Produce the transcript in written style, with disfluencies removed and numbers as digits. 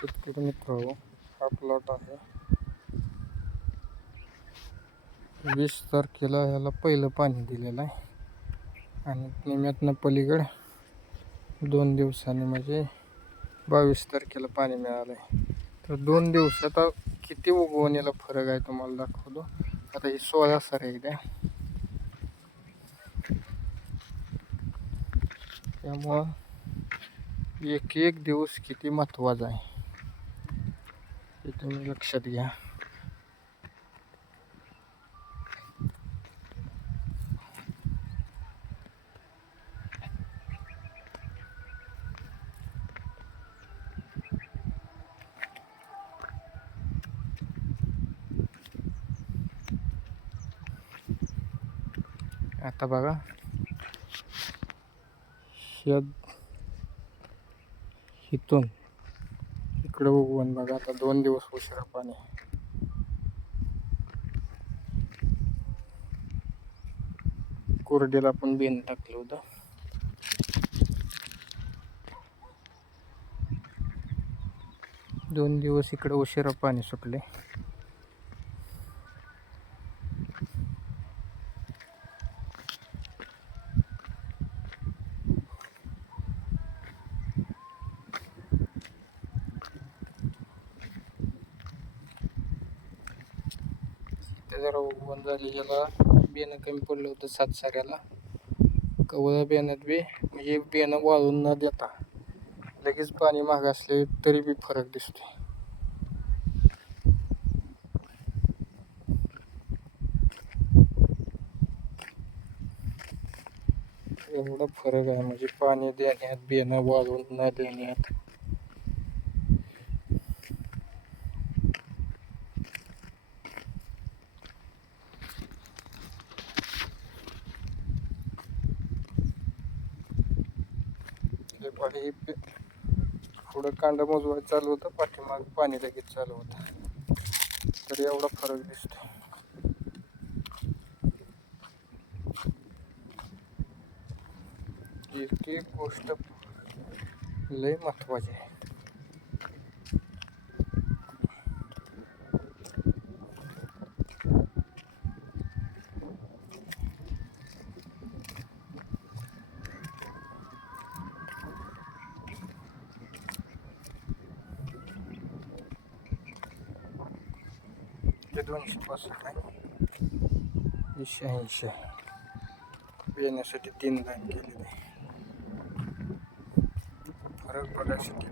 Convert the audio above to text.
शेतकरी मित्रांनो, हा प्लॉट आहे 20 तारखेला ह्याला पहिलं पाणी दिलेलं आहे आणि निम्यातनं पलीकडे 2 दिवसांनी म्हणजे 22 तारखेला पाणी मिळालं आहे. तर 2 दिवसात किती उगवणीला फरक आहे तुम्हाला दाखवतो. आता ही 16 सर आहे द्या, त्यामुळं एक एक दिवस किती महत्त्वाचा आहे हे तुम्ही लक्षात घ्या. आता बघा इथून इकडे उगवून बघा, आता 2 दिवस उशिरा पाणी. कोरडेला पण बेन टाकलं होतं. दोन दिवस इकडे उशिरा पाणी सुटले. ते जरा उगवून झाली, याला बेन कमी पडलं होतं 7 साऱ्याला. कवळ्या बेण्यात बी म्हणजे बेन वाळून न देता लगेच पाणी महाग असले तरी बी फरक दिसतो. एवढा फरक आहे म्हणजे पाणी देण्यात, बेन वाळून न देण्यात. पुढं कांदा मोजवायला चालू होतं, पाठीमाग पाणी लगेच चालू होतं, तर एवढा फरक दिसतो. एक गोष्ट लय महत्वाची आहे. ते 265 आहे, 180 येण्यासाठी 3 लाईन केलेली आहे. फरक बघायसाठी